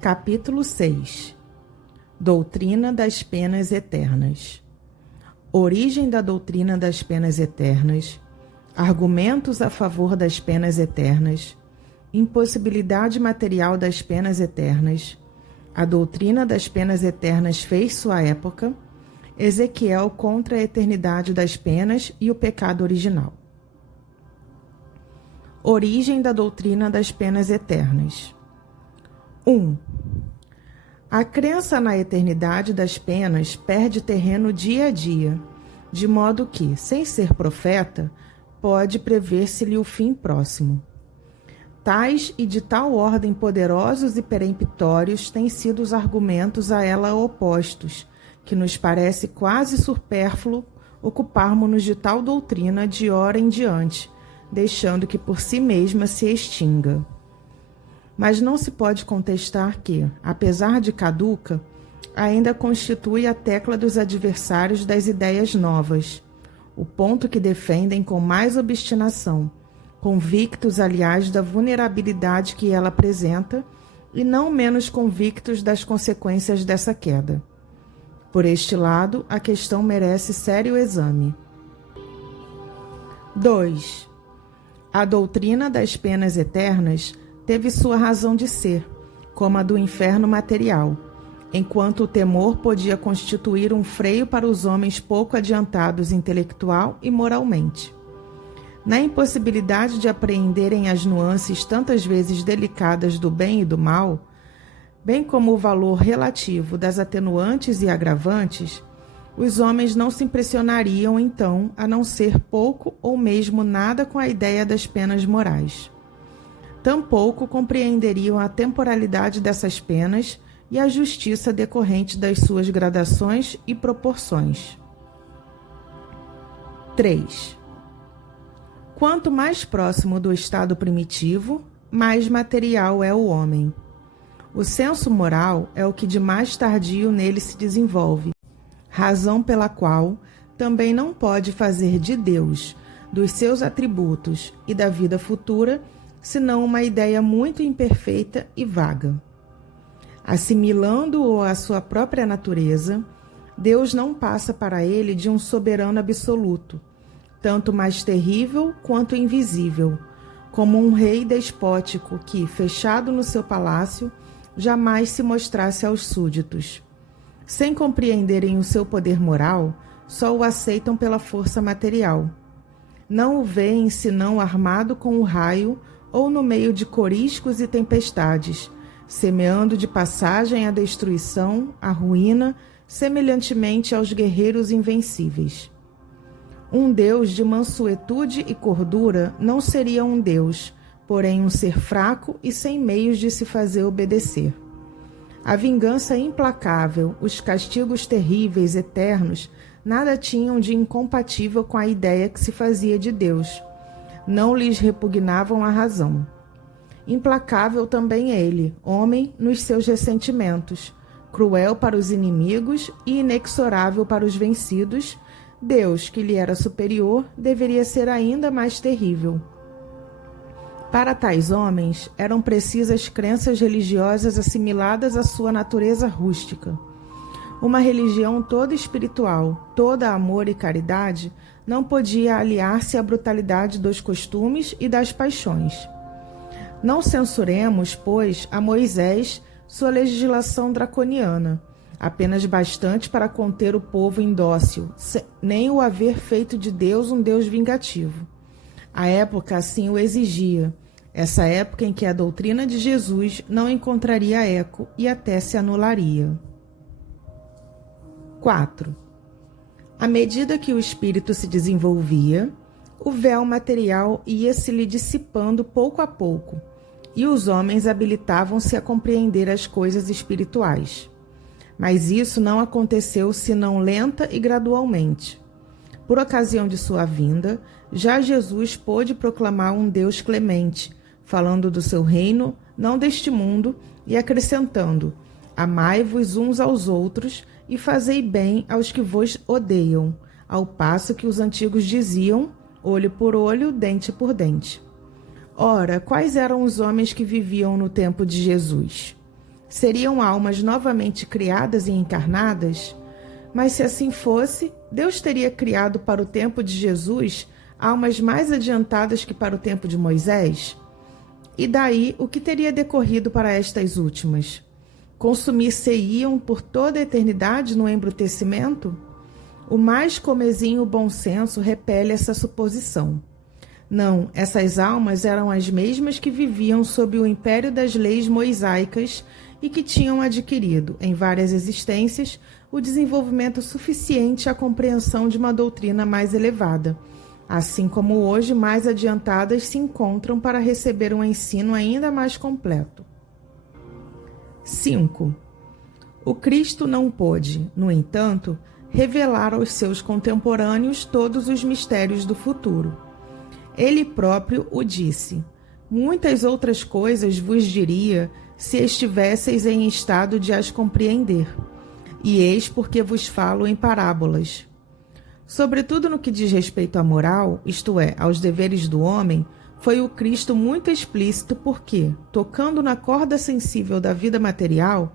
Capítulo 6. Doutrina das penas eternas. Origem da doutrina das penas eternas. Argumentos a favor das penas eternas. Impossibilidade material das penas eternas. A doutrina das penas eternas fez sua época. Ezequiel contra a eternidade das penas e o pecado original. Origem da doutrina das penas eternas. 1. A crença na eternidade das penas perde terreno dia a dia, de modo que, sem ser profeta, pode prever-se-lhe o fim próximo. Tais e de tal ordem poderosos e peremptórios têm sido os argumentos a ela opostos, que nos parece quase supérfluo ocuparmos-nos de tal doutrina de hora em diante, deixando que por si mesma se extinga. Mas não se pode contestar que, apesar de caduca, ainda constitui a tecla dos adversários das ideias novas, o ponto que defendem com mais obstinação, convictos, aliás, da vulnerabilidade que ela apresenta e não menos convictos das consequências dessa queda. Por este lado, a questão merece sério exame. 2. A doutrina das penas eternas teve sua razão de ser, como a do inferno material, enquanto o temor podia constituir um freio para os homens pouco adiantados intelectual e moralmente. Na impossibilidade de apreenderem as nuances tantas vezes delicadas do bem e do mal, bem como o valor relativo das atenuantes e agravantes, os homens não se impressionariam então a não ser pouco ou mesmo nada com a ideia das penas morais. Tampouco compreenderiam a temporalidade dessas penas e a justiça decorrente das suas gradações e proporções. 3. Quanto mais próximo do estado primitivo, mais material é o homem. O senso moral é o que de mais tardio nele se desenvolve, razão pela qual também não pode fazer de Deus, dos seus atributos e da vida futura, senão uma ideia muito imperfeita e vaga. Assimilando-o à sua própria natureza, Deus não passa para ele de um soberano absoluto, tanto mais terrível quanto invisível, como um rei despótico que, fechado no seu palácio, jamais se mostrasse aos súditos. Sem compreenderem o seu poder moral, só o aceitam pela força material. Não o veem senão armado com o raio ou no meio de coriscos e tempestades, semeando de passagem a destruição, a ruína, semelhantemente aos guerreiros invencíveis. Um Deus de mansuetude e cordura não seria um Deus, porém um ser fraco e sem meios de se fazer obedecer. A vingança implacável, os castigos terríveis, eternos, nada tinham de incompatível com a ideia que se fazia de Deus. Não lhes repugnavam a razão. Implacável também ele, homem, nos seus ressentimentos, cruel para os inimigos e inexorável para os vencidos, Deus, que lhe era superior, deveria ser ainda mais terrível. Para tais homens, eram precisas crenças religiosas assimiladas à sua natureza rústica. Uma religião toda espiritual, toda amor e caridade, não podia aliar-se à brutalidade dos costumes e das paixões. Não censuremos, pois, a Moisés sua legislação draconiana, apenas bastante para conter o povo indócil, nem o haver feito de Deus um Deus vingativo. A época assim o exigia, essa época em que a doutrina de Jesus não encontraria eco e até se anularia. 4. À medida que o espírito se desenvolvia, o véu material ia se lhe dissipando pouco a pouco, e os homens habilitavam-se a compreender as coisas espirituais. Mas isso não aconteceu senão lenta e gradualmente. Por ocasião de sua vinda, já Jesus pôde proclamar um Deus clemente, falando do seu reino, não deste mundo, e acrescentando: amai-vos uns aos outros e fazei bem aos que vos odeiam, ao passo que os antigos diziam: olho por olho, dente por dente. Ora, quais eram os homens que viviam no tempo de Jesus? Seriam almas novamente criadas e encarnadas? Mas se assim fosse, Deus teria criado para o tempo de Jesus almas mais adiantadas que para o tempo de Moisés? E daí, o que teria decorrido para estas últimas? Consumir-se-iam por toda a eternidade no embrutecimento? O mais comezinho bom senso repele essa suposição. Não, essas almas eram as mesmas que viviam sob o império das leis mosaicas e que tinham adquirido, em várias existências, o desenvolvimento suficiente à compreensão de uma doutrina mais elevada, assim como hoje mais adiantadas se encontram para receber um ensino ainda mais completo. 5. O Cristo não pôde, no entanto, revelar aos seus contemporâneos todos os mistérios do futuro. Ele próprio o disse: muitas outras coisas vos diria se estivesseis em estado de as compreender, e eis porque vos falo em parábolas. Sobretudo no que diz respeito à moral, isto é, aos deveres do homem, foi o Cristo muito explícito porque, tocando na corda sensível da vida material,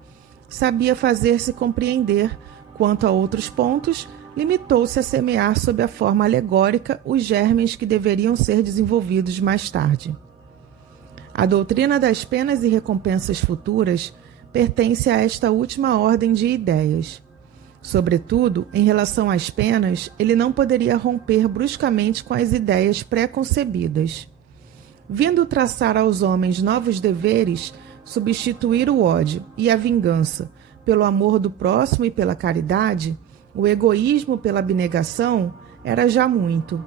sabia fazer-se compreender. Quanto a outros pontos, limitou-se a semear sob a forma alegórica os germes que deveriam ser desenvolvidos mais tarde. A doutrina das penas e recompensas futuras pertence a esta última ordem de ideias. Sobretudo, em relação às penas, ele não poderia romper bruscamente com as ideias pré-concebidas. Vindo traçar aos homens novos deveres, substituir o ódio e a vingança pelo amor do próximo e pela caridade, o egoísmo pela abnegação, era já muito.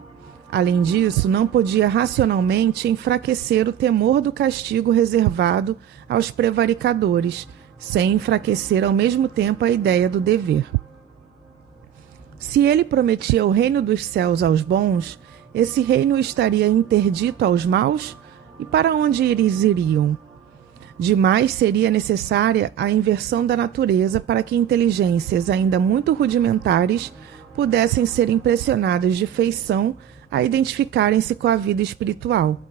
Além disso, não podia racionalmente enfraquecer o temor do castigo reservado aos prevaricadores, sem enfraquecer ao mesmo tempo a ideia do dever. Se ele prometia o reino dos céus aos bons, esse reino estaria interdito aos maus? E para onde eles iriam? Demais seria necessária a inversão da natureza para que inteligências ainda muito rudimentares pudessem ser impressionadas de feição a identificarem-se com a vida espiritual,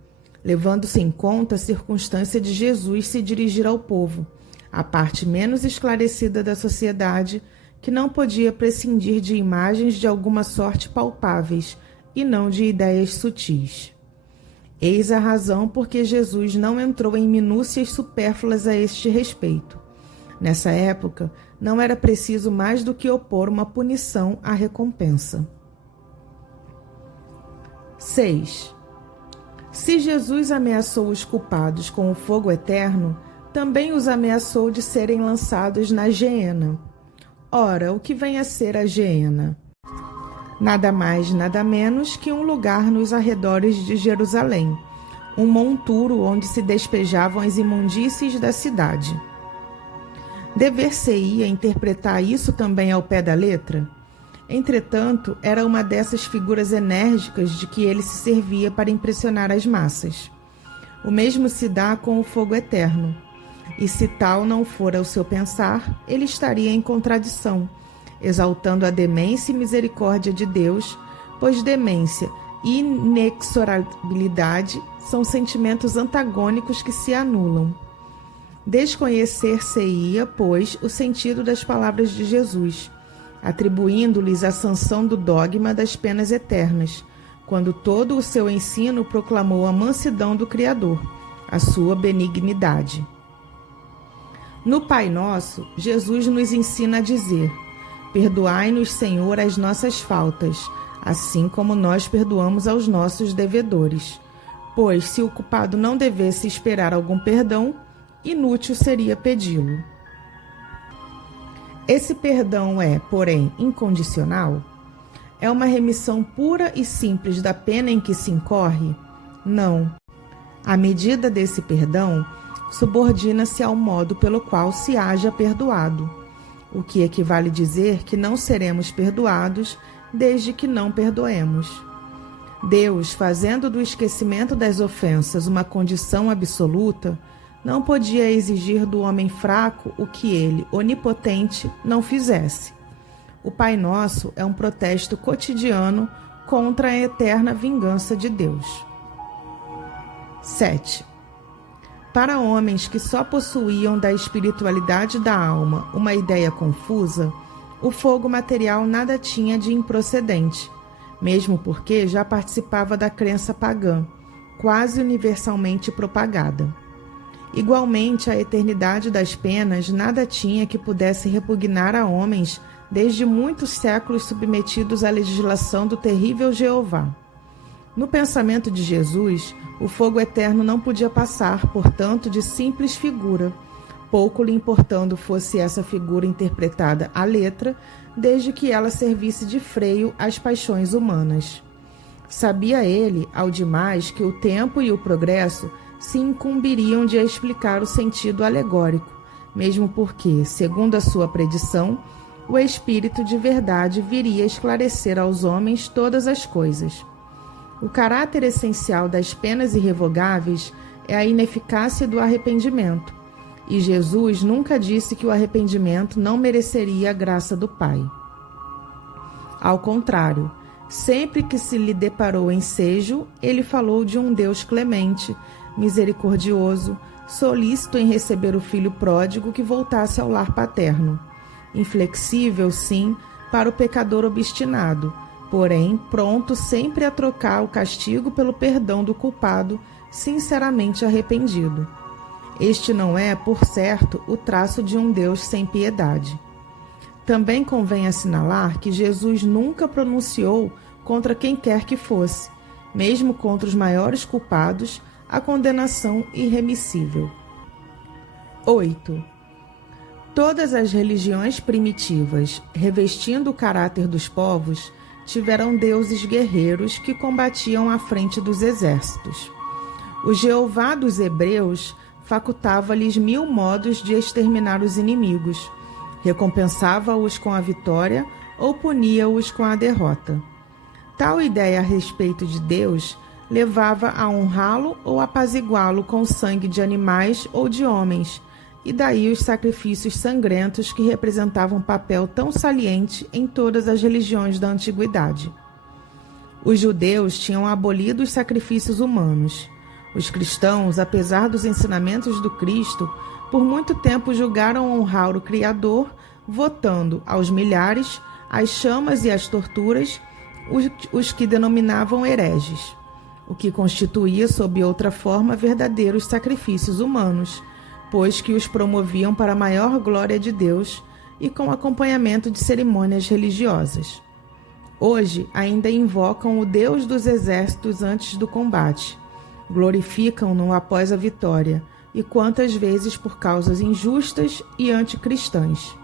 levando-se em conta a circunstância de Jesus se dirigir ao povo, a parte menos esclarecida da sociedade, que não podia prescindir de imagens de alguma sorte palpáveis e não de ideias sutis. Eis a razão por que Jesus não entrou em minúcias supérfluas a este respeito. Nessa época, não era preciso mais do que opor uma punição à recompensa. 6. Se Jesus ameaçou os culpados com o fogo eterno, também os ameaçou de serem lançados na geena. Ora, o que vem a ser a geena? Nada mais, nada menos que um lugar nos arredores de Jerusalém, um monturo onde se despejavam as imundícies da cidade. Dever-se-ia interpretar isso também ao pé da letra? Entretanto, era uma dessas figuras enérgicas de que ele se servia para impressionar as massas. O mesmo se dá com o fogo eterno. E se tal não fora o seu pensar, ele estaria em contradição, exaltando a demência e misericórdia de Deus, pois demência e inexorabilidade são sentimentos antagônicos que se anulam. Desconhecer-se-ia, pois, o sentido das palavras de Jesus, atribuindo-lhes a sanção do dogma das penas eternas, quando todo o seu ensino proclamou a mansidão do Criador, a sua benignidade. No Pai Nosso, Jesus nos ensina a dizer: perdoai-nos, Senhor, as nossas faltas, assim como nós perdoamos aos nossos devedores. Pois, se o culpado não devesse esperar algum perdão, inútil seria pedi-lo. Esse perdão é, porém, incondicional? É uma remissão pura e simples da pena em que se incorre? Não. A medida desse perdão subordina-se ao modo pelo qual se haja perdoado, o que equivale dizer que não seremos perdoados desde que não perdoemos. Deus, fazendo do esquecimento das ofensas uma condição absoluta, não podia exigir do homem fraco o que ele, onipotente, não fizesse. O Pai Nosso é um protesto cotidiano contra a eterna vingança de Deus. 7. Para homens que só possuíam da espiritualidade da alma uma ideia confusa, o fogo material nada tinha de improcedente, mesmo porque já participava da crença pagã, quase universalmente propagada. Igualmente, a eternidade das penas nada tinha que pudesse repugnar a homens desde muitos séculos submetidos à legislação do terrível Jeová. No pensamento de Jesus, o fogo eterno não podia passar, portanto, de simples figura, pouco lhe importando fosse essa figura interpretada à letra, desde que ela servisse de freio às paixões humanas. Sabia ele, ao demais, que o tempo e o progresso se incumbiriam de explicar o sentido alegórico, mesmo porque, segundo a sua predição, o Espírito de verdade viria esclarecer aos homens todas as coisas. O caráter essencial das penas irrevogáveis é a ineficácia do arrependimento, e Jesus nunca disse que o arrependimento não mereceria a graça do Pai. Ao contrário, sempre que se lhe deparou ensejo, ele falou de um Deus clemente, misericordioso, solícito em receber o filho pródigo que voltasse ao lar paterno. Inflexível, sim, para o pecador obstinado, porém pronto sempre a trocar o castigo pelo perdão do culpado, sinceramente arrependido. Este não é, por certo, o traço de um Deus sem piedade. Também convém assinalar que Jesus nunca pronunciou contra quem quer que fosse, mesmo contra os maiores culpados, a condenação irremissível. 8. Todas as religiões primitivas, revestindo o caráter dos povos, tiveram deuses guerreiros que combatiam à frente dos exércitos. O Jeová dos hebreus facultava-lhes 1000 modos de exterminar os inimigos, recompensava-os com a vitória ou punia-os com a derrota. Tal ideia a respeito de Deus levava a honrá-lo ou apaziguá-lo com sangue de animais ou de homens, e daí os sacrifícios sangrentos que representavam um papel tão saliente em todas as religiões da antiguidade. Os judeus tinham abolido os sacrifícios humanos. Os cristãos, apesar dos ensinamentos do Cristo, por muito tempo julgaram honrar o Criador, votando aos milhares, às chamas e às torturas, os que denominavam hereges, o que constituía, sob outra forma, verdadeiros sacrifícios humanos, pois que os promoviam para a maior glória de Deus e com acompanhamento de cerimônias religiosas. Hoje ainda invocam o Deus dos exércitos antes do combate, glorificam-no após a vitória, e quantas vezes por causas injustas e anticristãs.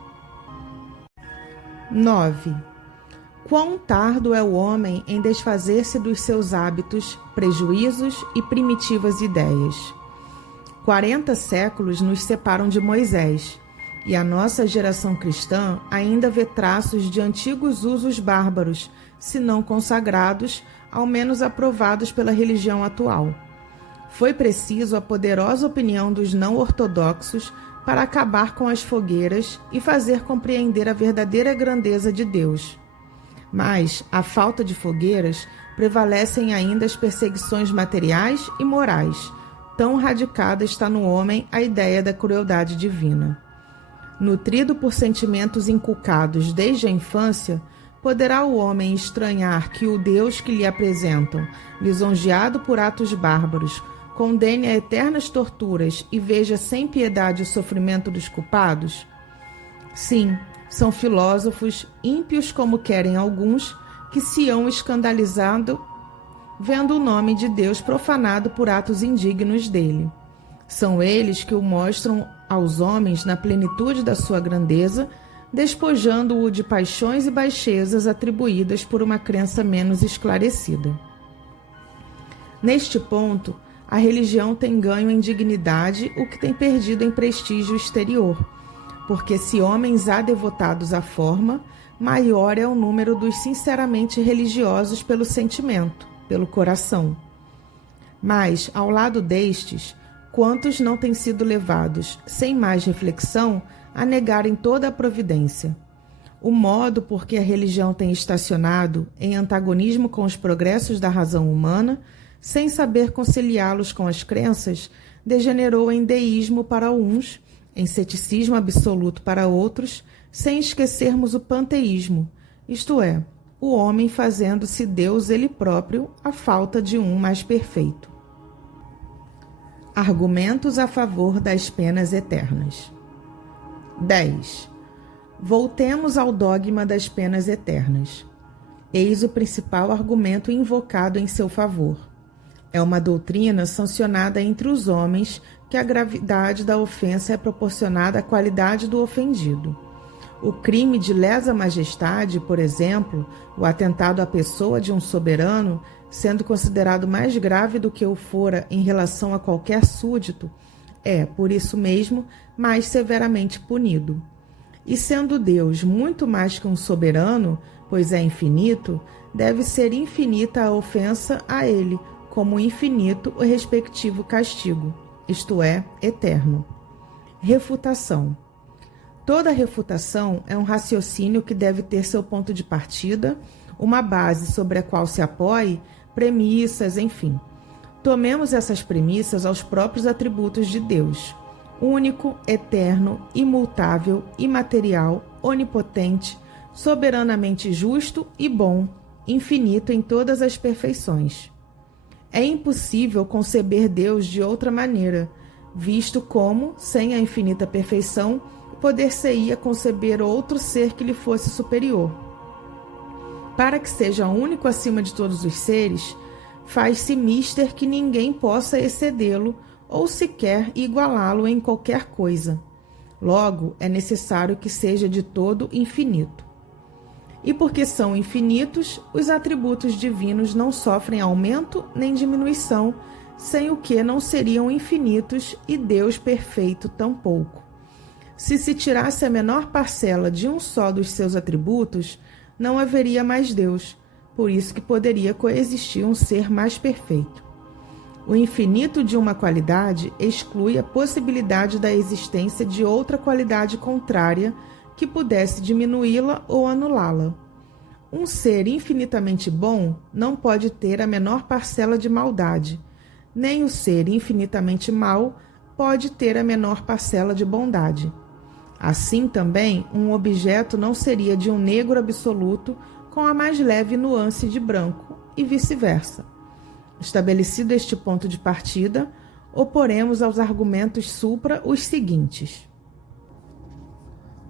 9. Quão tardo é o homem em desfazer-se dos seus hábitos, prejuízos e primitivas ideias. 40 séculos nos separam de Moisés, e a nossa geração cristã ainda vê traços de antigos usos bárbaros, se não consagrados, ao menos aprovados pela religião atual. Foi preciso a poderosa opinião dos não-ortodoxos para acabar com as fogueiras e fazer compreender a verdadeira grandeza de Deus. Mas, à falta de fogueiras, prevalecem ainda as perseguições materiais e morais. Tão radicada está no homem a ideia da crueldade divina. Nutrido por sentimentos inculcados desde a infância, poderá o homem estranhar que o Deus que lhe apresentam, lisonjeado por atos bárbaros, condene a eternas torturas e veja sem piedade o sofrimento dos culpados? Sim, são filósofos, ímpios como querem alguns, que se hão escandalizado vendo o nome de Deus profanado por atos indignos dele. São eles que o mostram aos homens na plenitude da sua grandeza, despojando-o de paixões e baixezas atribuídas por uma crença menos esclarecida. Neste ponto, a religião tem ganho em dignidade o que tem perdido em prestígio exterior, porque se homens há devotados à forma, maior é o número dos sinceramente religiosos pelo sentimento, pelo coração. Mas, ao lado destes, quantos não têm sido levados, sem mais reflexão, a negarem toda a providência? O modo por que a religião tem estacionado em antagonismo com os progressos da razão humana, sem saber conciliá-los com as crenças, degenerou em deísmo para uns, em ceticismo absoluto para outros, sem esquecermos o panteísmo, isto é, o homem fazendo-se Deus ele próprio, à falta de um mais perfeito. Argumentos a favor das penas eternas. 10. Voltemos ao dogma das penas eternas. Eis o principal argumento invocado em seu favor. É uma doutrina sancionada entre os homens que a gravidade da ofensa é proporcionada à qualidade do ofendido. O crime de lesa majestade, por exemplo, o atentado à pessoa de um soberano, sendo considerado mais grave do que o fora em relação a qualquer súdito, é, por isso mesmo, mais severamente punido. E sendo Deus muito mais que um soberano, pois é infinito, deve ser infinita a ofensa a ele, como infinito o respectivo castigo, isto é, eterno. Refutação. Toda refutação é um raciocínio que deve ter seu ponto de partida, uma base sobre a qual se apoie, premissas, enfim. Tomemos essas premissas aos próprios atributos de Deus, único, eterno, imutável, imaterial, onipotente, soberanamente justo e bom, infinito em todas as perfeições. É impossível conceber Deus de outra maneira, visto como, sem a infinita perfeição, poder-se-ia conceber outro ser que lhe fosse superior. Para que seja único acima de todos os seres, faz-se mister que ninguém possa excedê-lo ou sequer igualá-lo em qualquer coisa. Logo, é necessário que seja de todo infinito. E porque são infinitos, os atributos divinos não sofrem aumento nem diminuição, sem o que não seriam infinitos e Deus perfeito tampouco. Se tirasse a menor parcela de um só dos seus atributos, não haveria mais Deus, por isso que poderia coexistir um ser mais perfeito. O infinito de uma qualidade exclui a possibilidade da existência de outra qualidade contrária que pudesse diminuí-la ou anulá-la. Um ser infinitamente bom não pode ter a menor parcela de maldade, nem o ser infinitamente mau pode ter a menor parcela de bondade. Assim também, um objeto não seria de um negro absoluto com a mais leve nuance de branco, e vice-versa. Estabelecido este ponto de partida, oporemos aos argumentos supra os seguintes.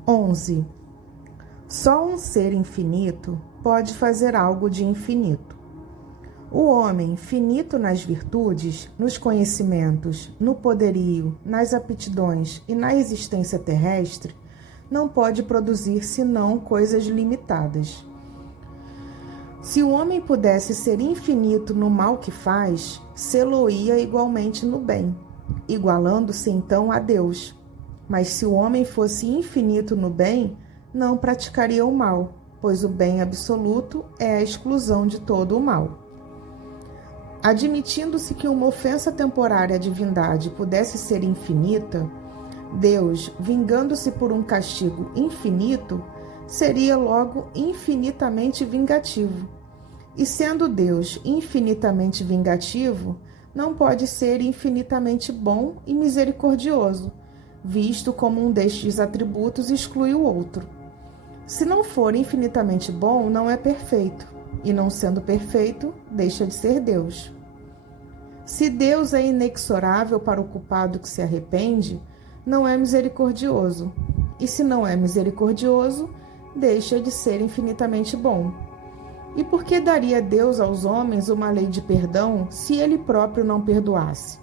11. Só um ser infinito pode fazer algo de infinito. O homem, finito nas virtudes, nos conhecimentos, no poderio, nas aptidões e na existência terrestre, não pode produzir senão coisas limitadas. Se o homem pudesse ser infinito no mal que faz, sê-lo-ia igualmente no bem, igualando-se então a Deus. Mas se o homem fosse infinito no bem, não praticaria o mal, pois o bem absoluto é a exclusão de todo o mal. Admitindo-se que uma ofensa temporária à divindade pudesse ser infinita, Deus, vingando-se por um castigo infinito, seria logo infinitamente vingativo. E sendo Deus infinitamente vingativo, não pode ser infinitamente bom e misericordioso, visto como um destes atributos exclui o outro. Se não for infinitamente bom, não é perfeito, e não sendo perfeito, deixa de ser Deus. Se Deus é inexorável para o culpado que se arrepende, não é misericordioso, e se não é misericordioso, deixa de ser infinitamente bom. E por que daria Deus aos homens uma lei de perdão se ele próprio não perdoasse?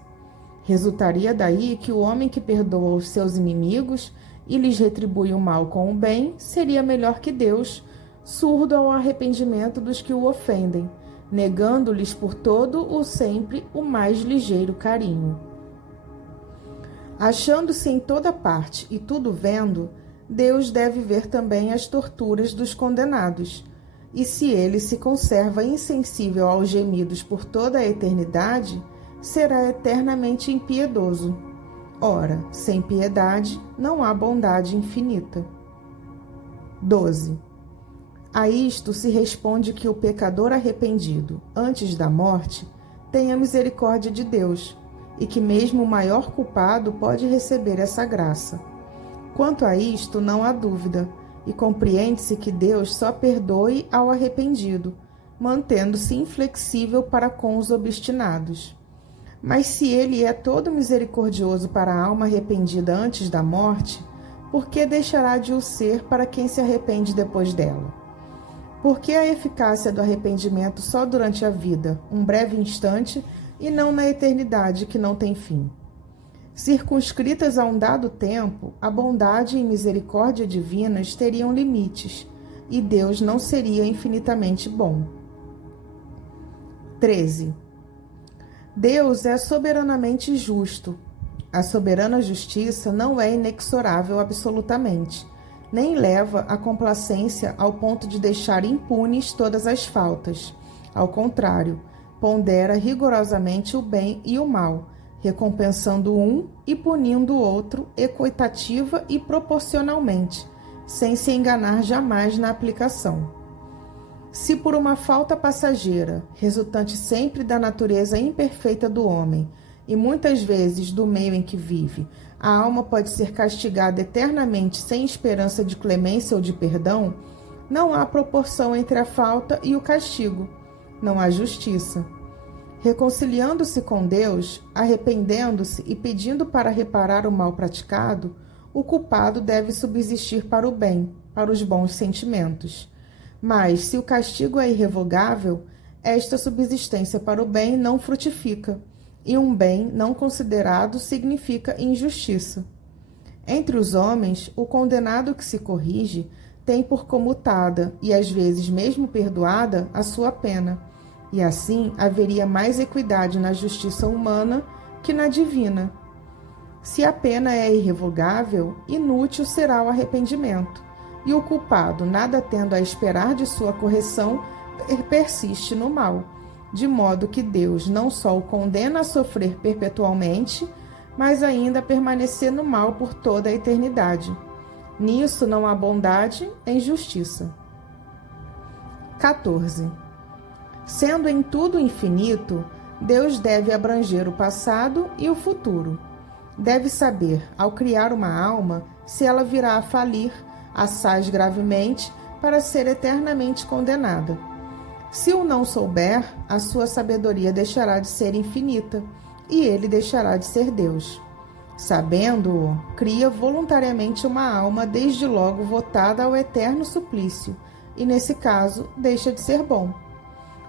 Resultaria daí que o homem que perdoa os seus inimigos e lhes retribui o mal com o bem seria melhor que Deus, surdo ao arrependimento dos que o ofendem, negando-lhes por todo o sempre o mais ligeiro carinho. Achando-se em toda parte e tudo vendo, Deus deve ver também as torturas dos condenados, e se ele se conserva insensível aos gemidos por toda a eternidade, será eternamente impiedoso. Ora, sem piedade não há bondade infinita. 12. A isto se responde que o pecador arrependido, antes da morte, tem a misericórdia de Deus, e que mesmo o maior culpado pode receber essa graça. Quanto a isto, não há dúvida, e compreende-se que Deus só perdoe ao arrependido, mantendo-se inflexível para com os obstinados. Mas se ele é todo misericordioso para a alma arrependida antes da morte, por que deixará de o ser para quem se arrepende depois dela? Por que a eficácia do arrependimento só durante a vida, um breve instante, e não na eternidade que não tem fim? Circunscritas a um dado tempo, a bondade e misericórdia divinas teriam limites, e Deus não seria infinitamente bom. 13. Deus é soberanamente justo. A soberana justiça não é inexorável absolutamente, nem leva a complacência ao ponto de deixar impunes todas as faltas. Ao contrário, pondera rigorosamente o bem e o mal, recompensando um e punindo o outro equitativa e proporcionalmente, sem se enganar jamais na aplicação. Se por uma falta passageira, resultante sempre da natureza imperfeita do homem, e muitas vezes do meio em que vive, a alma pode ser castigada eternamente sem esperança de clemência ou de perdão, não há proporção entre a falta e o castigo, não há justiça. Reconciliando-se com Deus, arrependendo-se e pedindo para reparar o mal praticado, o culpado deve subsistir para o bem, para os bons sentimentos. Mas, se o castigo é irrevogável, esta subsistência para o bem não frutifica, e um bem não considerado significa injustiça. Entre os homens, o condenado que se corrige tem por comutada, e às vezes mesmo perdoada, a sua pena, e assim haveria mais equidade na justiça humana que na divina. Se a pena é irrevogável, inútil será o arrependimento, e o culpado, nada tendo a esperar de sua correção, persiste no mal, de modo que Deus não só o condena a sofrer perpetualmente, mas ainda a permanecer no mal por toda a eternidade. Nisso não há bondade nem justiça. 14. Sendo em tudo infinito, Deus deve abranger o passado e o futuro. Deve saber, ao criar uma alma, se ela virá a falir, assaz gravemente, para ser eternamente condenada. Se o não souber, a sua sabedoria deixará de ser infinita, e ele deixará de ser Deus. Sabendo-o, cria voluntariamente uma alma desde logo votada ao eterno suplício, e nesse caso deixa de ser bom.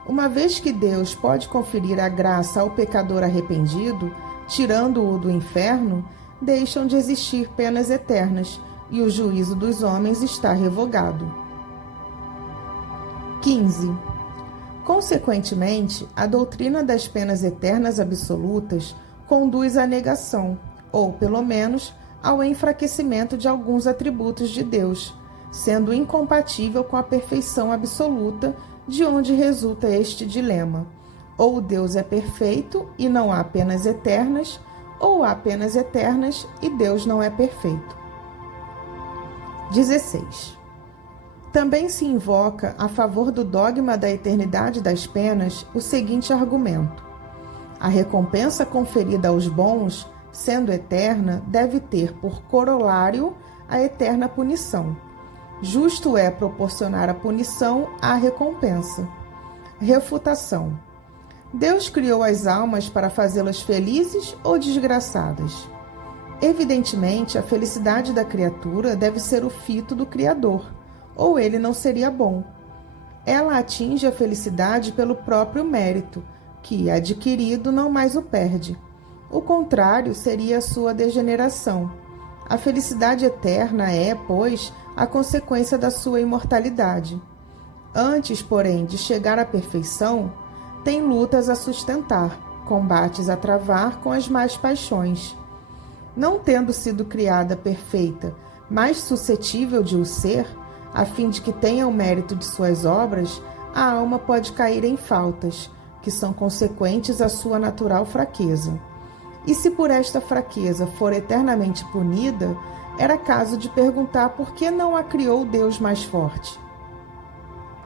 Uma vez que Deus pode conferir a graça ao pecador arrependido, tirando-o do inferno, deixam de existir penas eternas, e o juízo dos homens está revogado. 15. Consequentemente, a doutrina das penas eternas absolutas conduz à negação, ou, pelo menos, ao enfraquecimento de alguns atributos de Deus, sendo incompatível com a perfeição absoluta, de onde resulta este dilema: ou Deus é perfeito e não há penas eternas, ou há penas eternas e Deus não é perfeito. 16. Também se invoca, a favor do dogma da eternidade das penas, o seguinte argumento: a recompensa conferida aos bons, sendo eterna, deve ter por corolário a eterna punição. Justo é proporcionar a punição à recompensa. Refutação: Deus criou as almas para fazê-las felizes ou desgraçadas? Evidentemente, a felicidade da criatura deve ser o fito do Criador, ou ele não seria bom. Ela atinge a felicidade pelo próprio mérito, que, adquirido, não mais o perde. O contrário seria a sua degeneração. A felicidade eterna é, pois, a consequência da sua imortalidade. Antes, porém, de chegar à perfeição, tem lutas a sustentar, combates a travar com as más paixões. Não tendo sido criada perfeita, mais suscetível de o ser, a fim de que tenha o mérito de suas obras, a alma pode cair em faltas, que são consequentes à sua natural fraqueza. E se por esta fraqueza for eternamente punida, era caso de perguntar por que não a criou Deus mais forte.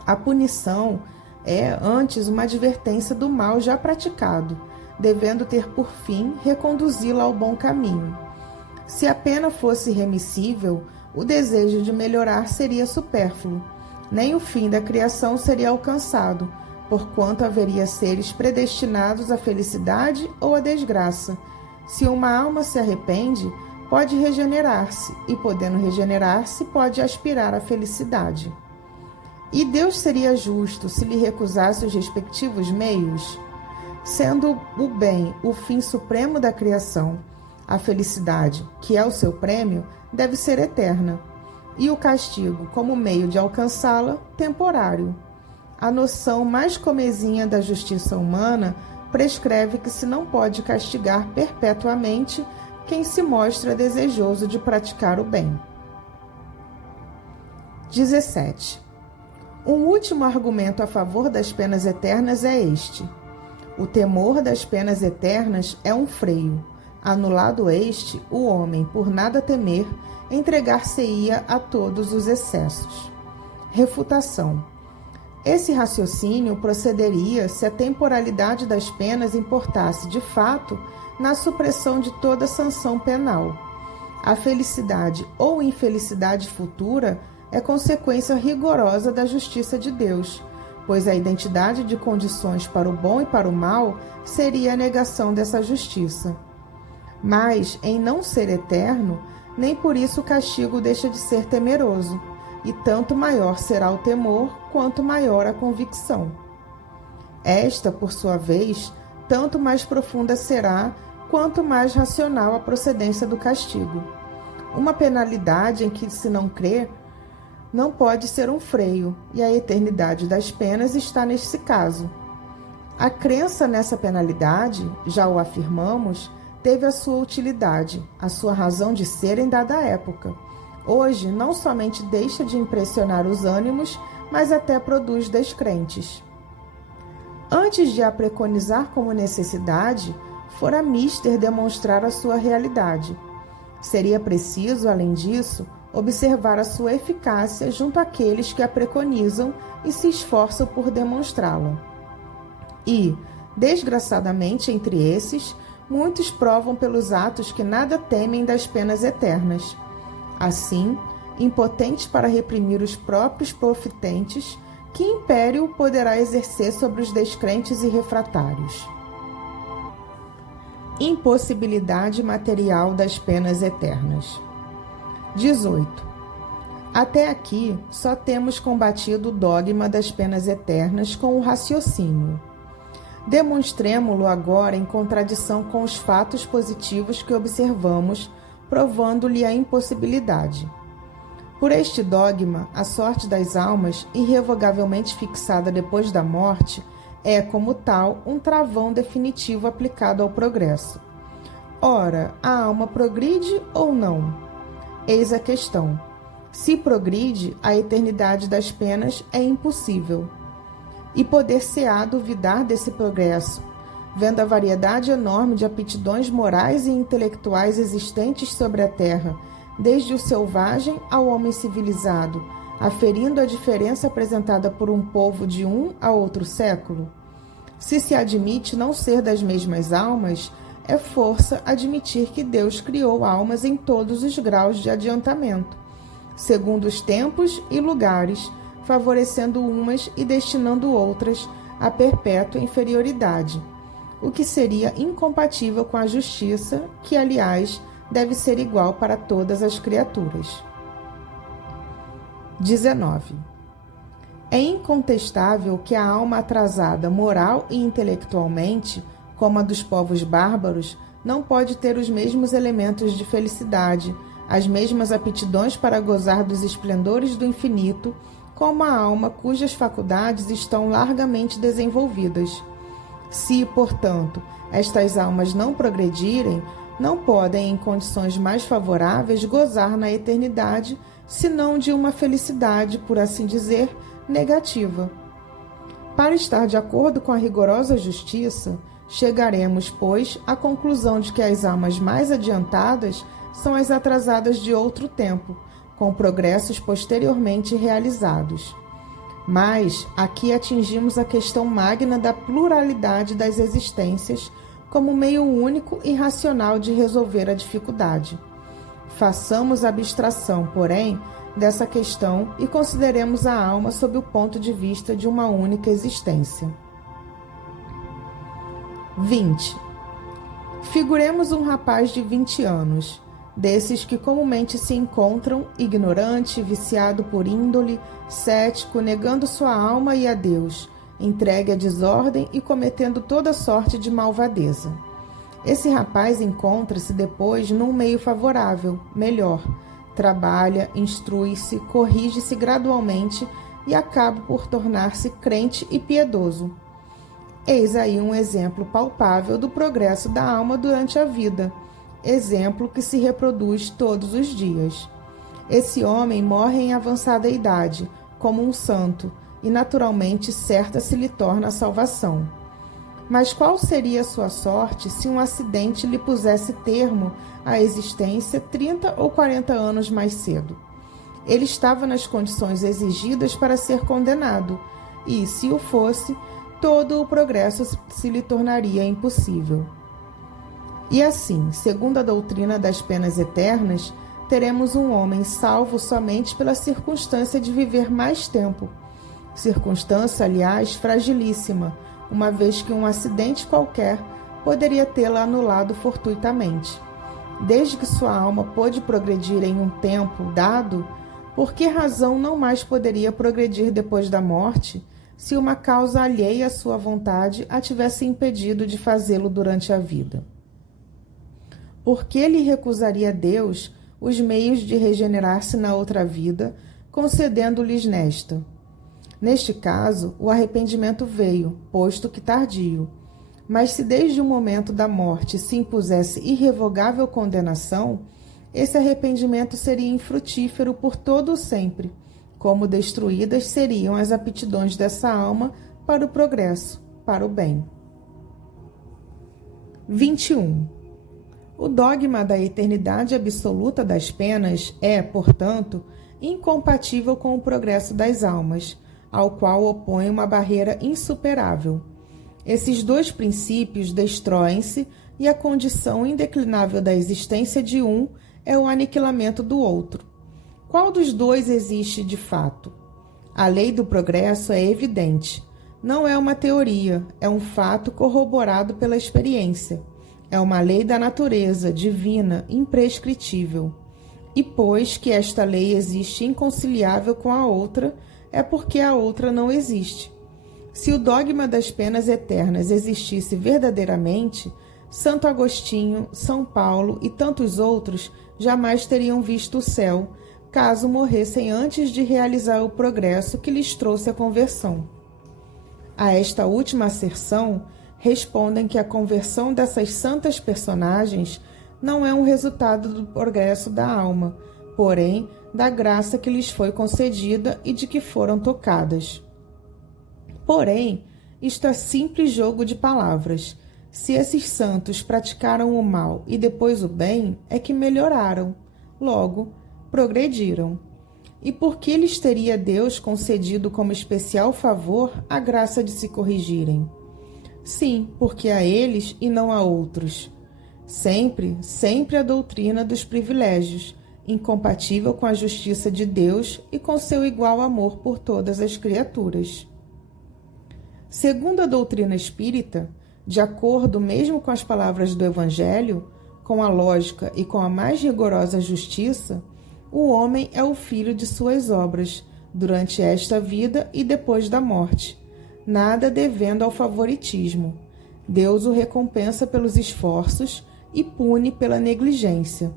A punição é, antes, uma advertência do mal já praticado, devendo ter por fim reconduzi-la ao bom caminho. Se a pena fosse remissível, o desejo de melhorar seria supérfluo, nem o fim da criação seria alcançado, porquanto haveria seres predestinados à felicidade ou à desgraça. Se uma alma se arrepende, pode regenerar-se, e podendo regenerar-se, pode aspirar à felicidade. E Deus seria justo se lhe recusasse os respectivos meios? Sendo o bem o fim supremo da criação, a felicidade, que é o seu prêmio, deve ser eterna, e o castigo, como meio de alcançá-la, temporário. A noção mais comezinha da justiça humana prescreve que se não pode castigar perpetuamente quem se mostra desejoso de praticar o bem. 17. Um último argumento a favor das penas eternas é este: o temor das penas eternas é um freio. Anulado este, o homem, por nada temer, entregar-se-ia a todos os excessos. Refutação. Esse raciocínio procederia se a temporalidade das penas importasse, de fato, na supressão de toda sanção penal. A felicidade ou infelicidade futura é consequência rigorosa da justiça de Deus, pois a identidade de condições para o bom e para o mal seria a negação dessa justiça. Mas, em não ser eterno, nem por isso o castigo deixa de ser temeroso, e tanto maior será o temor, quanto maior a convicção. Esta, por sua vez, tanto mais profunda será, quanto mais racional a procedência do castigo. Uma penalidade em que se não crê não pode ser um freio, e a eternidade das penas está nesse caso. A crença nessa penalidade, já o afirmamos, teve a sua utilidade, a sua razão de ser em dada época. Hoje, não somente deixa de impressionar os ânimos, mas até produz descrentes. Antes de a preconizar como necessidade, fora mister demonstrar a sua realidade. Seria preciso, além disso, observar a sua eficácia junto àqueles que a preconizam e se esforçam por demonstrá-la. E, desgraçadamente, entre esses, muitos provam pelos atos que nada temem das penas eternas. Assim, impotentes para reprimir os próprios profitentes, que império poderá exercer sobre os descrentes e refratários? Impossibilidade material das penas eternas. 18. Até aqui, só temos combatido o dogma das penas eternas com o raciocínio. Demonstremo-lo agora em contradição com os fatos positivos que observamos, provando-lhe a impossibilidade. Por este dogma, a sorte das almas, irrevogavelmente fixada depois da morte, é, como tal, um travão definitivo aplicado ao progresso. Ora, a alma progride ou não? Eis a questão. Se progride, a eternidade das penas é impossível. E poder-se-á duvidar desse progresso, vendo a variedade enorme de aptidões morais e intelectuais existentes sobre a terra, desde o selvagem ao homem civilizado, aferindo a diferença apresentada por um povo de um a outro século? Se se admite não ser das mesmas almas, é força admitir que Deus criou almas em todos os graus de adiantamento, segundo os tempos e lugares, favorecendo umas e destinando outras à perpétua inferioridade, o que seria incompatível com a justiça, que, aliás, deve ser igual para todas as criaturas. 19. É incontestável que a alma atrasada moral e intelectualmente, como a dos povos bárbaros, não pode ter os mesmos elementos de felicidade, as mesmas aptidões para gozar dos esplendores do infinito, como a alma cujas faculdades estão largamente desenvolvidas. Se, portanto, estas almas não progredirem, não podem, em condições mais favoráveis, gozar na eternidade, senão de uma felicidade, por assim dizer, negativa. Para estar de acordo com a rigorosa justiça, chegaremos, pois, à conclusão de que as almas mais adiantadas são as atrasadas de outro tempo, com progressos posteriormente realizados. Mas aqui atingimos a questão magna da pluralidade das existências, como meio único e racional de resolver a dificuldade. Façamos abstração, porém, dessa questão e consideremos a alma sob o ponto de vista de uma única existência. 20. Figuremos um rapaz de 20 anos, desses que comumente se encontram ignorante, viciado por índole, cético, negando sua alma e a Deus, entregue à desordem e cometendo toda sorte de malvadeza. Esse rapaz encontra-se depois num meio favorável, melhor, trabalha, instrui-se, corrige-se gradualmente e acaba por tornar-se crente e piedoso. Eis aí um exemplo palpável do progresso da alma durante a vida, exemplo que se reproduz todos os dias. Esse homem morre em avançada idade, como um santo, e naturalmente certa se lhe torna a salvação. Mas qual seria a sua sorte se um acidente lhe pusesse termo à existência 30 ou 40 anos mais cedo? Ele estava nas condições exigidas para ser condenado, e, se o fosse, todo o progresso se lhe tornaria impossível. E assim, segundo a doutrina das penas eternas, teremos um homem salvo somente pela circunstância de viver mais tempo. Circunstância, aliás, fragilíssima, uma vez que um acidente qualquer poderia tê-la anulado fortuitamente. Desde que sua alma pôde progredir em um tempo dado, por que razão não mais poderia progredir depois da morte, se uma causa alheia à sua vontade a tivesse impedido de fazê-lo durante a vida? Por que lhe recusaria Deus os meios de regenerar-se na outra vida, concedendo-lhes nesta? Neste caso, o arrependimento veio, posto que tardio. Mas se desde o momento da morte se impusesse irrevogável condenação, esse arrependimento seria infrutífero por todo o sempre, como destruídas seriam as aptidões dessa alma para o progresso, para o bem. 21. O dogma da eternidade absoluta das penas é, portanto, incompatível com o progresso das almas, ao qual opõe uma barreira insuperável. Esses dois princípios destroem-se e a condição indeclinável da existência de um é o aniquilamento do outro. Qual dos dois existe de fato? A lei do progresso é evidente. Não é uma teoria, é um fato corroborado pela experiência. É uma lei da natureza, divina, imprescritível. E pois que esta lei existe inconciliável com a outra, é porque a outra não existe. Se o dogma das penas eternas existisse verdadeiramente, Santo Agostinho, São Paulo e tantos outros jamais teriam visto o céu, caso morressem antes de realizar o progresso que lhes trouxe a conversão. A esta última asserção, respondem que a conversão dessas santas personagens não é um resultado do progresso da alma, porém, da graça que lhes foi concedida e de que foram tocadas. Porém, isto é simples jogo de palavras. Se esses santos praticaram o mal e depois o bem, é que melhoraram, logo, progrediram. E por que lhes teria Deus concedido como especial favor a graça de se corrigirem? Sim, porque a eles e não a outros. Sempre a doutrina dos privilégios, incompatível com a justiça de Deus e com seu igual amor por todas as criaturas. Segundo a doutrina espírita, de acordo mesmo com as palavras do Evangelho, com a lógica e com a mais rigorosa justiça, o homem é o filho de suas obras, durante esta vida e depois da morte, nada devendo ao favoritismo. Deus o recompensa pelos esforços e pune pela negligência,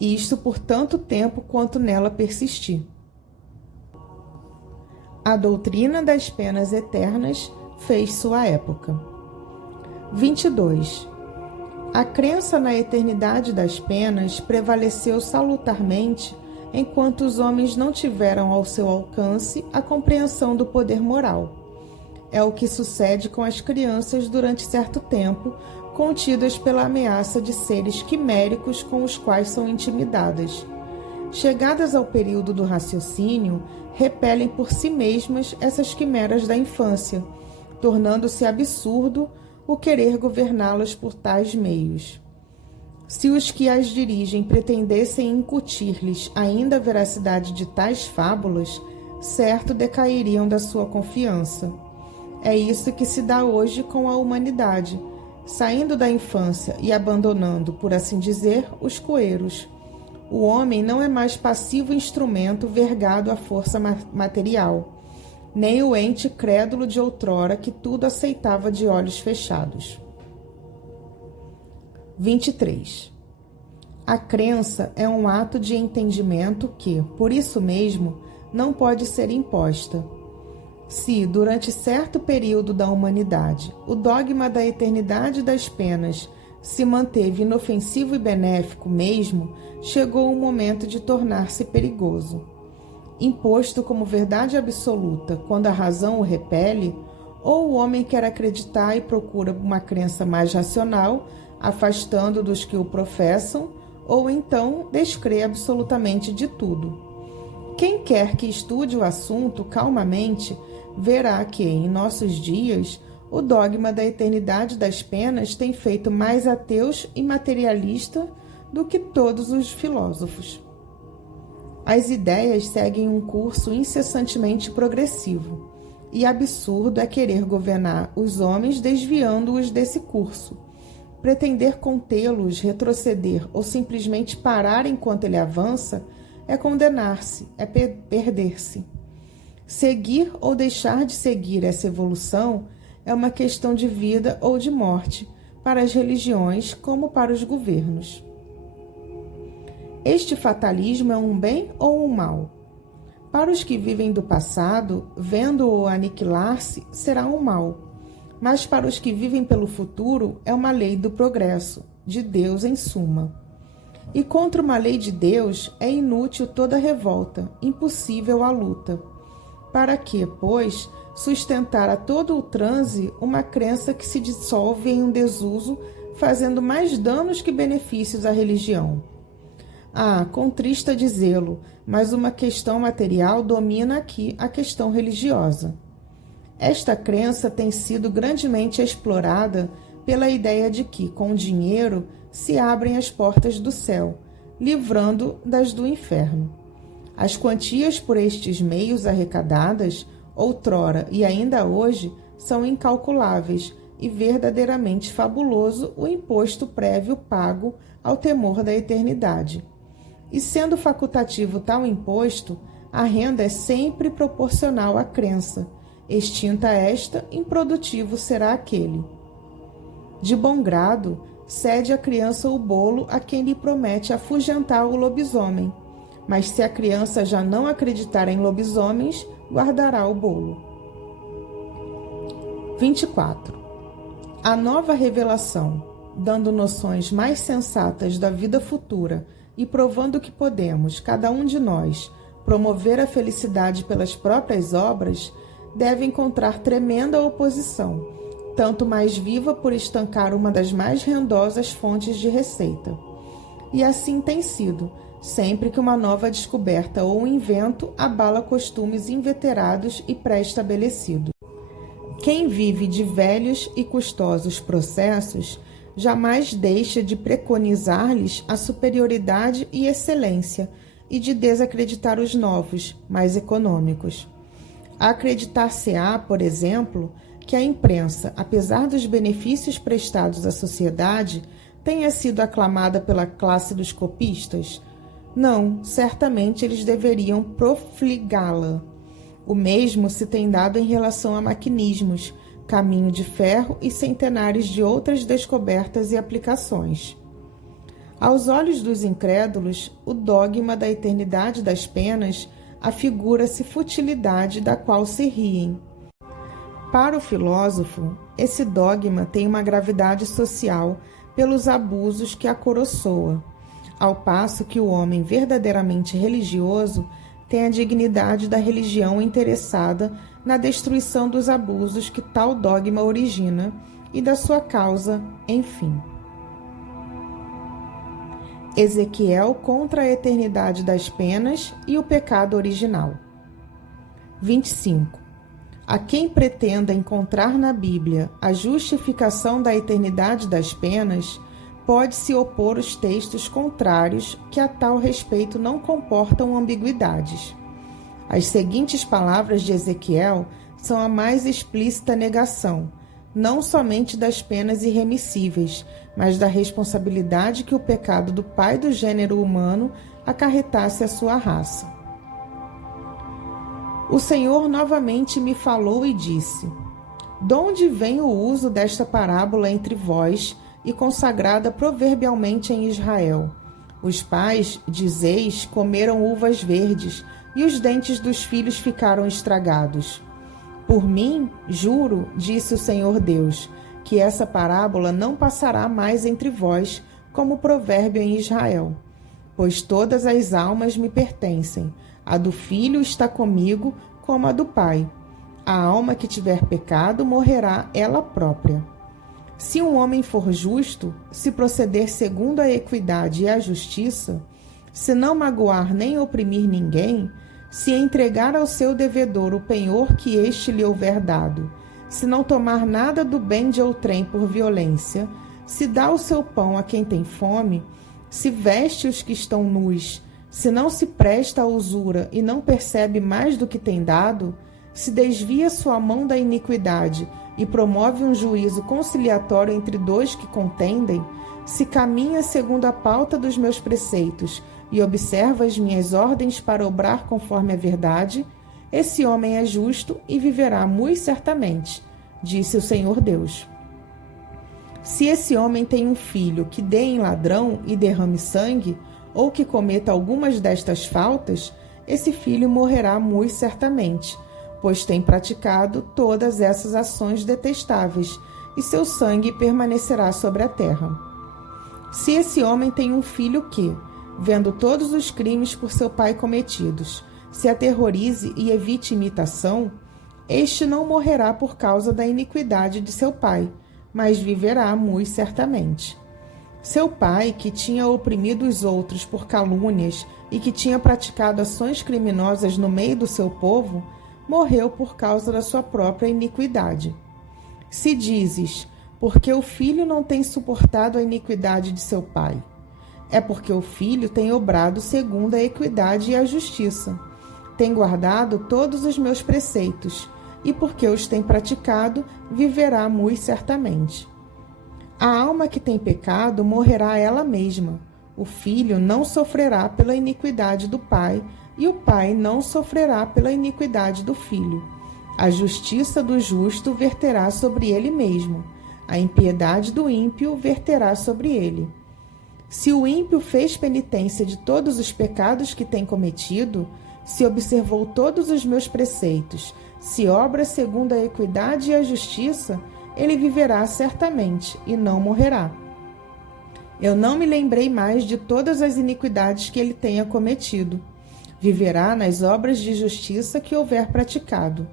isto por tanto tempo quanto nela persistir. A doutrina das penas eternas fez sua época. 22. A crença na eternidade das penas prevaleceu salutarmente enquanto os homens não tiveram ao seu alcance a compreensão do poder moral. É o que sucede com as crianças durante certo tempo, contidas pela ameaça de seres quiméricos com os quais são intimidadas. Chegadas ao período do raciocínio, repelem por si mesmas essas quimeras da infância, tornando-se absurdo o querer governá-las por tais meios. Se os que as dirigem pretendessem incutir-lhes ainda a veracidade de tais fábulas, certo decairiam da sua confiança. É isso que se dá hoje com a humanidade, saindo da infância e abandonando, por assim dizer, os coeiros. O homem não é mais passivo instrumento vergado à força material, nem o ente crédulo de outrora que tudo aceitava de olhos fechados. 23. A crença é um ato de entendimento que, por isso mesmo, não pode ser imposta. Se, durante certo período da humanidade, o dogma da eternidade das penas se manteve inofensivo e benéfico mesmo, chegou o momento de tornar-se perigoso. Imposto como verdade absoluta quando a razão o repele, ou o homem quer acreditar e procura uma crença mais racional, afastando dos que o professam, ou então descrê absolutamente de tudo. Quem quer que estude o assunto calmamente, verá que, em nossos dias, o dogma da eternidade das penas tem feito mais ateus e materialista do que todos os filósofos. As ideias seguem um curso incessantemente progressivo, e absurdo é querer governar os homens desviando-os desse curso. Pretender contê-los, retroceder ou simplesmente parar enquanto ele avança é condenar-se, é perder-se. Seguir ou deixar de seguir essa evolução é uma questão de vida ou de morte, para as religiões como para os governos. Este fatalismo é um bem ou um mal? Para os que vivem do passado, vendo-o aniquilar-se, será um mal. Mas para os que vivem pelo futuro, é uma lei do progresso, de Deus em suma. E contra uma lei de Deus é inútil toda revolta, impossível a luta. Para que, pois, sustentar a todo o transe uma crença que se dissolve em um desuso, fazendo mais danos que benefícios à religião? Contrista dizê-lo, mas uma questão material domina aqui a questão religiosa. Esta crença tem sido grandemente explorada pela ideia de que, com dinheiro, se abrem as portas do céu, livrando das do inferno. As quantias por estes meios arrecadadas, outrora e ainda hoje, são incalculáveis e verdadeiramente fabuloso o imposto prévio pago ao temor da eternidade. E sendo facultativo tal imposto, a renda é sempre proporcional à crença. Extinta esta, improdutivo será aquele. De bom grado, cede a criança o bolo a quem lhe promete afugentar o lobisomem, mas se a criança já não acreditar em lobisomens, guardará o bolo. 24. A nova revelação, dando noções mais sensatas da vida futura e provando que podemos, cada um de nós, promover a felicidade pelas próprias obras, deve encontrar tremenda oposição, tanto mais viva por estancar uma das mais rendosas fontes de receita. E assim tem sido, sempre que uma nova descoberta ou um invento abala costumes inveterados e pré-estabelecidos. Quem vive de velhos e custosos processos jamais deixa de preconizar-lhes a superioridade e excelência e de desacreditar os novos, mais econômicos. Acreditar-se-á, por exemplo, que a imprensa, apesar dos benefícios prestados à sociedade, tenha sido aclamada pela classe dos copistas? Não, certamente eles deveriam profligá-la. O mesmo se tem dado em relação a maquinismos, caminho de ferro e centenares de outras descobertas e aplicações. Aos olhos dos incrédulos, o dogma da eternidade das penas afigura-se futilidade da qual se riem. Para o filósofo, esse dogma tem uma gravidade social pelos abusos que a coroçoa, ao passo que o homem verdadeiramente religioso tem a dignidade da religião interessada na destruição dos abusos que tal dogma origina e da sua causa, enfim. Ezequiel contra a eternidade das penas e o pecado original. 25. A quem pretenda encontrar na Bíblia a justificação da eternidade das penas, pode-se opor os textos contrários que a tal respeito não comportam ambiguidades. As seguintes palavras de Ezequiel são a mais explícita negação, não somente das penas irremissíveis, mas da responsabilidade que o pecado do pai do gênero humano acarretasse à sua raça. O Senhor novamente me falou e disse: "Donde vem o uso desta parábola entre vós e consagrada proverbialmente em Israel? Os pais, dizeis, comeram uvas verdes, e os dentes dos filhos ficaram estragados. Por mim, juro, disse o Senhor Deus, que essa parábola não passará mais entre vós como provérbio em Israel. Pois todas as almas me pertencem, a do filho está comigo como a do pai. A alma que tiver pecado morrerá ela própria. Se um homem for justo, se proceder segundo a equidade e a justiça, se não magoar nem oprimir ninguém, se entregar ao seu devedor o penhor que este lhe houver dado, se não tomar nada do bem de outrem por violência, se dá o seu pão a quem tem fome, se veste os que estão nus, se não se presta à usura e não percebe mais do que tem dado, se desvia sua mão da iniquidade e promove um juízo conciliatório entre dois que contendem, se caminha segundo a pauta dos meus preceitos e observa as minhas ordens para obrar conforme a verdade, esse homem é justo e viverá muito certamente, disse o Senhor Deus. Se esse homem tem um filho que dê em ladrão e derrame sangue, ou que cometa algumas destas faltas, esse filho morrerá muito certamente, pois tem praticado todas essas ações detestáveis, e seu sangue permanecerá sobre a terra. Se esse homem tem um filho que, vendo todos os crimes por seu pai cometidos, se aterrorize e evite imitação, este não morrerá por causa da iniquidade de seu pai, mas viverá muito certamente. Seu pai, que tinha oprimido os outros por calúnias e que tinha praticado ações criminosas no meio do seu povo, morreu por causa da sua própria iniquidade. Se dizes, porque o filho não tem suportado a iniquidade de seu pai, é porque o filho tem obrado segundo a equidade e a justiça, tem guardado todos os meus preceitos, e porque os tem praticado, viverá muito certamente. A alma que tem pecado morrerá ela mesma. O filho não sofrerá pela iniquidade do pai, e o pai não sofrerá pela iniquidade do filho. A justiça do justo verterá sobre ele mesmo. A impiedade do ímpio verterá sobre ele. Se o ímpio fez penitência de todos os pecados que tem cometido, se observou todos os meus preceitos, se obra segundo a equidade e a justiça, ele viverá certamente e não morrerá. Eu não me lembrei mais de todas as iniquidades que ele tenha cometido. Viverá nas obras de justiça que houver praticado.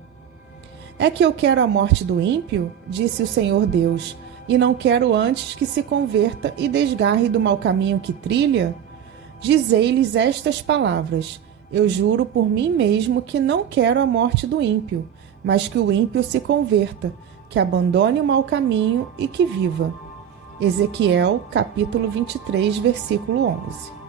É que eu quero a morte do ímpio, disse o Senhor Deus, e não quero antes que se converta e desgarre do mau caminho que trilha? Dizei-lhes estas palavras: eu juro por mim mesmo que não quero a morte do ímpio, mas que o ímpio se converta, que abandone o mau caminho e que viva. Ezequiel, capítulo 23, versículo 11.